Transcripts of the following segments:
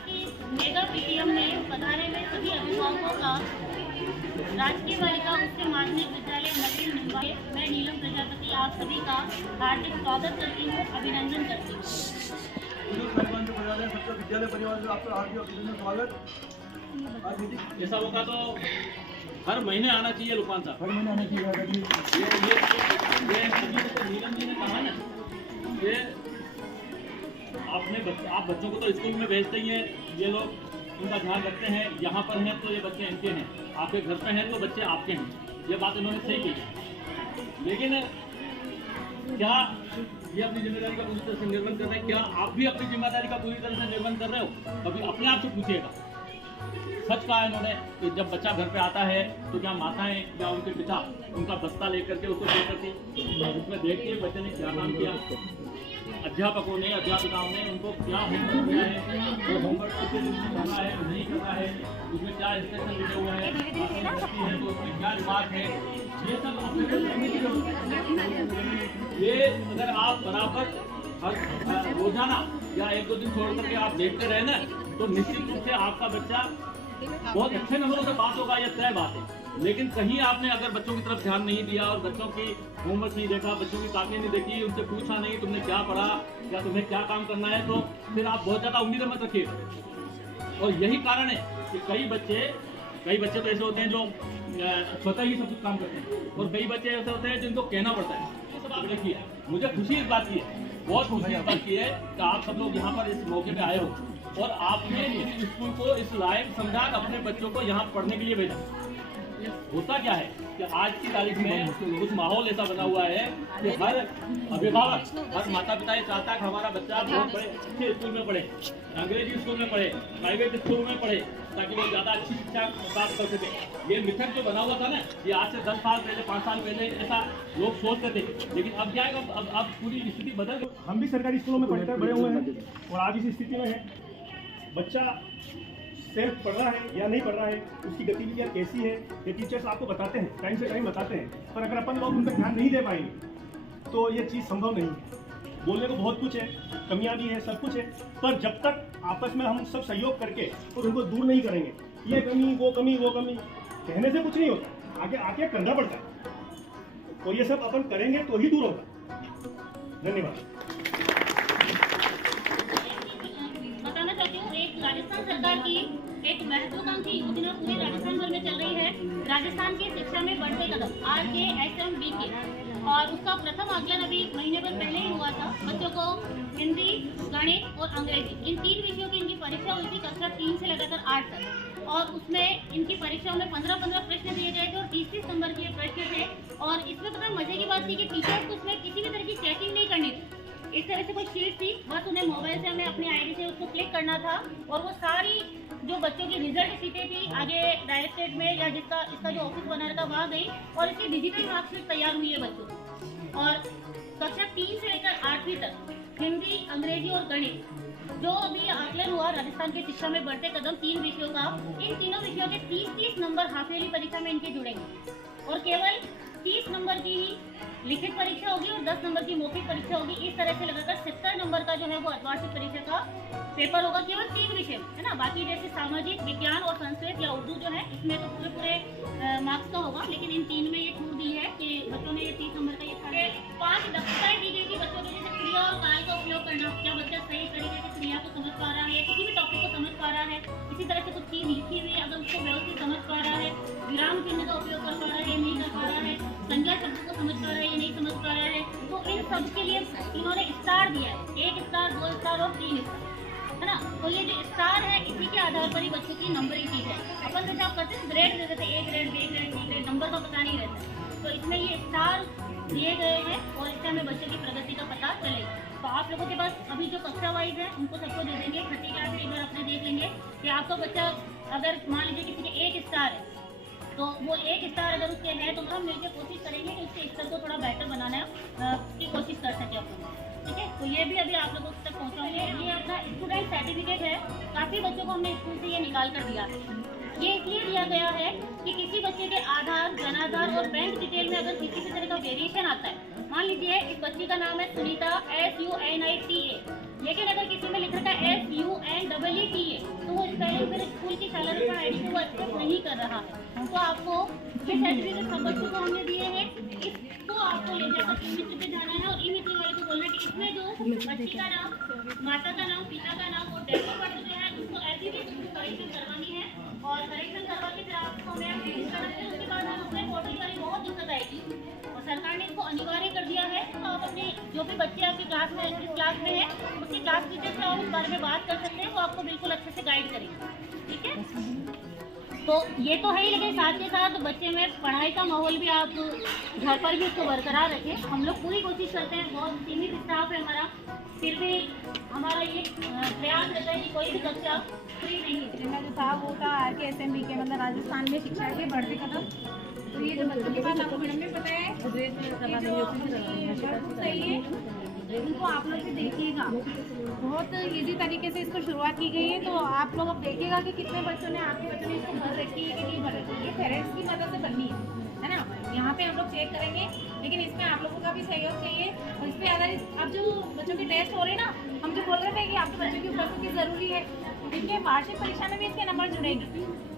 Mega PTM में पधारे हुए सभी अभिभावकों का राजकीय बालिका उच्च माध्यमिक विद्यालय नवीन मुंबई मैं नीलम प्रजापति आप सभी का हार्दिक स्वागत करती हूँ, अभिनंदन करती हूँ। विद्यालय परिवार में आपका हार्दिक अभिनंदन स्वागत। ऐसा होगा तो हर महीने आना चाहिए लुपान साहब, हर महीने आना चाहिए। ये नीलम जी ने कहा ना, ये आप बच्चों को तो स्कूल में भेजते ही हैं, ये लोग उनका ध्यान रखते हैं। यहाँ पर हैं तो ये बच्चे इनके हैं, आपके घर पे हैं तो बच्चे आपके हैं। ये बात इन्होंने सही की। लेकिन क्या ये अपनी जिम्मेदारी का पूरी तरह से निर्वहन कर रहे हैं? क्या आप भी अपनी जिम्मेदारी का पूरी तरह से निर्वहन कर रहे हो? कभी अपने आप से पूछिएगा। सच कहा इन्होंने कि जब बच्चा घर पे आता है तो क्या माताएं या उनके पिता उनका बस्ता लेकर के उसको देकर के उसमें देख के बच्चे ने क्या काम किया, अध्यापकों ने अध्यापिकाओं ने उनको क्या होमवर्क दिया है, वो होमवर्क कितने दिन में करना है नहीं करना है, उसमें क्या इंस्ट्रक्शन लिखे हुए हैं, तो उसमें क्या रिमार्क है, ये सब ये अगर आप बराबर हर रोजाना या एक दो दिन छोड़ करके आप देखते रहे ना, तो निश्चित रूप से आपका बच्चा बहुत अच्छे नंबरों से पास होगा, यह तय बात है। लेकिन कहीं आपने अगर बच्चों की तरफ ध्यान नहीं दिया और बच्चों की होमवर्क नहीं देखा, बच्चों की कापियां नहीं देखी, उनसे पूछा नहीं तुमने क्या पढ़ा या तुम्हें क्या काम करना है, तो फिर आप बहुत ज्यादा उम्मीदें मत रखिएगा। और यही कारण है कि कई बच्चे तो ऐसे होते हैं जो स्वतः ही सब कुछ काम करते हैं, और कई बच्चे ऐसे होते हैं जिनको कहना पड़ता है। ये सब आप देखिए, मुझे खुशी इस बात की है, बहुत खुशी इस बात की है कि आप सब लोग यहाँ पर इस मौके पे आए हो और आपने इस स्कूल को इस लायक समझा अपने बच्चों को यहाँ पढ़ने के लिए भेजा। होता क्या है कि आज की तारीख में कुछ माहौल ऐसा बना हुआ है कि हर अभिभावक, हर माता पिता ये चाहता है कि हमारा बच्चा बहुत बड़े अच्छे स्कूल में पढ़े, अंग्रेजी स्कूल में पढ़े, प्राइवेट स्कूल में पढ़े, ताकि वो ज़्यादा अच्छी शिक्षा प्राप्त कर सके। ये मिथक जो बना हुआ था ना, ये आज से 10 साल पहले 5 साल पहले ऐसा लोग सोचते थे, लेकिन अब क्या है, अब पूरी स्थिति बदल गई। हम भी सरकारी स्कूलों में पढ़कर बड़े हुए हैं और आज इस स्थिति में है। बच्चा सेल्फ पढ़ रहा है या नहीं पढ़ रहा है, उसकी गतिविधियाँ कैसी है, ये टीचर्स आपको बताते हैं, टाइम से टाइम बताते हैं, पर अगर अपन लोग उन पर ध्यान नहीं दे पाएंगे तो ये चीज़ संभव नहीं है। बोलने को बहुत कुछ है, कमियां भी है, सब कुछ है, पर जब तक आपस में हम सब सहयोग करके और उनको दूर नहीं करेंगे, ये कमी वो कमी वो कमी कहने से कुछ नहीं होता, आगे आके करना पड़ता है। और ये सब अपन करेंगे तो ही दूर होगा। धन्यवाद। राजस्थान सरकार की एक महत्वाकांक्षी योजना पूरे राजस्थान भर में चल रही है, राजस्थान की शिक्षा में बढ़ते कदम RKSMBK, और उसका प्रथम आकलन अभी महीने भर पहले ही हुआ था। बच्चों को हिंदी, गणित और अंग्रेजी इन 3 विषयों की इनकी परीक्षा हुई थी कक्षा 3 से लगाकर 8 तक, और उसमें इनकी परीक्षाओं में 15-15 प्रश्न दिए गए थे और 30-30 नंबर के प्रश्न थे। और इसमें पता मजे की बात थी कि टीचर्स को उसमें किसी भी तरह की चेकिंग नहीं करनी थी। इस तरह से कोई शीट थी, बस उन्हें मोबाइल से हमें अपनी आईडी से उसको क्लिक करना था, और वो सारी जो बच्चों की रिजल्ट सीटें थी आगे डायरेक्टेड में या इसका जो ऑफिस बना था वहाँ गई, और इसकी डिजिटल मार्कशीट तैयार हुई है बच्चों की। और कक्षा 3 से लेकर 8वीं तक हिंदी, अंग्रेजी और गणित जो अभी आकलन हुआ राजस्थान की शिक्षा में बढ़ते कदम 3 विषयों का, इन तीनों विषयों के 30-30 नंबर हाफ ईयरली परीक्षा में इनके जुड़ेंगे, और केवल 30 नंबर की ही लिखित परीक्षा होगी और 10 नंबर की मौखिक परीक्षा होगी। इस तरह से लगाकर 70 नंबर का जो है वो अर्धवार्षिक परीक्षा का पेपर होगा, केवल 3 विषय है ना। बाकी जैसे सामाजिक विज्ञान और संस्कृत या उर्दू जो है इसमें तो पूरे मार्क्स का होगा, लेकिन इन 3 में ये छूट दी है कि बच्चों ने ये 30 नंबर का ये 5 दक्षताएं दी गई थी बच्चों के, जैसे क्रिया और काल का उपयोग करना, क्या बच्चा सही तरीके से क्रिया को समझ पा रहा है, किसी भी टॉपिक को समझ पा रहा है, इसी तरह से कुछ चीज लिखी हुई है अगर उसको व्यवस्थित समझ पा रहा है, विराम चिन्ह का उपयोग कर पा रहा है नहीं कर पा रहा है, संज्ञा शब्द को समझ पा रहा है या नहीं समझ पा रहा है। तो इन सब के लिए इन्होंने स्टार दिया है, 1 स्टार, 2 स्टार और 3 स्टार, है ना। तो ये जो स्टार है इसी के आधार पर ही बच्चों की नंबरिंग की है। अपन जैसे आप करते हैं ग्रेड दे देते, A grade, B grade, C grade, number का पता नहीं रहता, तो इसमें ये स्टार दिए गए हैं और इससे हमें बच्चे की प्रगति का पता चलेगा। तो आप लोगों के पास अभी जो कक्षा वाइज है उनको सबको दे देंगे, छठी क्लास में एक बार अपने देख लेंगे कि आपका बच्चा अगर मान लीजिए किसी के 1 स्टार है, तो वो 1 स्टार अगर उसके है तो हम मिलकर कोशिश करेंगे कि उसके स्तर को थोड़ा बेहतर बनाने की कोशिश कर सके अपन, ठीक है। तो ये भी अभी आप लोगों तक पहुँचाएंगे। ये अपना स्टूडेंट सर्टिफिकेट है, काफ़ी बच्चों को हमने स्कूल से ये निकाल कर दिया है। ये इसलिए दिया गया है कि किसी बच्चे के आधार, जनाधार और बैंक डिटेल में अगर किसी भी तरह का वेरिएशन आता है, मान लीजिए इस बच्ची का नाम है सुनीता SUNITA, लेकिन अगर किसी में लिख रखा है SUNEETA तो वो स्पेलिंग फिर स्कूल की शालारक्षण आईडी को वो एक्सेप्ट नहीं कर रहा है। तो आपको ये सर्टिफिकेट सब बच्चों को हमने दिए हैं, इसको आपको ले जाकर ई-मित्र पे जाना है और ई-मित्र वाले को बोलना है कि इसमें जो बच्ची का नाम, माता का नाम, पिता का नाम और डेट ऑफ बर्थ जो है उसको ऐसी भी करेक्शन करवानी है और करेक्शन करवा के फिर आपको हमें रजिस्टर करके उसके बाद हम अपने पोर्टल वाली बहुत दिक्कत आएगी और सरकार ने इसको अनिवार्य कर दिया है। तो आप अपने जो भी बच्चे आपकी क्लास में जिस क्लास में है उसके क्लास टीचर से आप इस बारे में बात कर सकते हैं, वो आपको बिल्कुल अच्छे से गाइड करेंगे। ठीक है, तो ये तो है ही, लेकिन साथ के साथ बच्चे में पढ़ाई का माहौल भी आप घर पर भी उसको बरकरार रखें। हम लोग पूरी कोशिश करते हैं, बहुत सीमित स्टाफ है हमारा, फिर भी हमारा ये प्रयास रहता है कि कोई भी कक्षा फ्री नहीं है। जिनका जो था वो था RKSMB के, मतलब राजस्थान में शिक्षा के बढ़ते कदम। तो ये जो बच्चों के पास आपको मैडम ने पता है सही है, इनको आप लोग भी देखिएगा, बहुत इजी तरीके से इसको शुरुआत की गई है। तो आप लोग अब देखिएगा कि कितने बच्चों ने, आपके बच्चों ने इसको भर रखी है कि नहीं भर रखी है। ये पेरेंट्स की मदद से बननी है ना। यहाँ पे हम लोग चेक करेंगे, लेकिन इसमें आप लोगों का भी सहयोग चाहिए। और इस पर अगर अब जो बच्चों के टेस्ट हो रहे हैं ना, हम जो बोल रहे थे कि आपके बच्चों की उपस्थिति ज़रूरी है, इनके वार्षिक परीक्षा में भी इसके नंबर जुड़ेगी।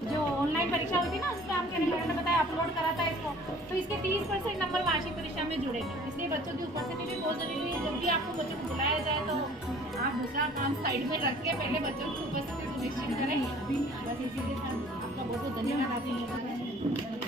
जो ऑनलाइन परीक्षा होती है ना, उसमें आपके नंबर ने बताया अपलोड करा था इसको, तो इसके 30% नंबर वार्षिक परीक्षा में जुड़ेंगे। इसलिए बच्चों की उपस्थिति भी बहुत जरूरी है। जब भी आपको बच्चों को बुलाया जाए तो आप दूसरा काम साइड में रख के पहले बच्चों की उपस्थिति सुनिश्चित करें। बस इसी के साथ आपका बहुत बहुत धन्यवाद।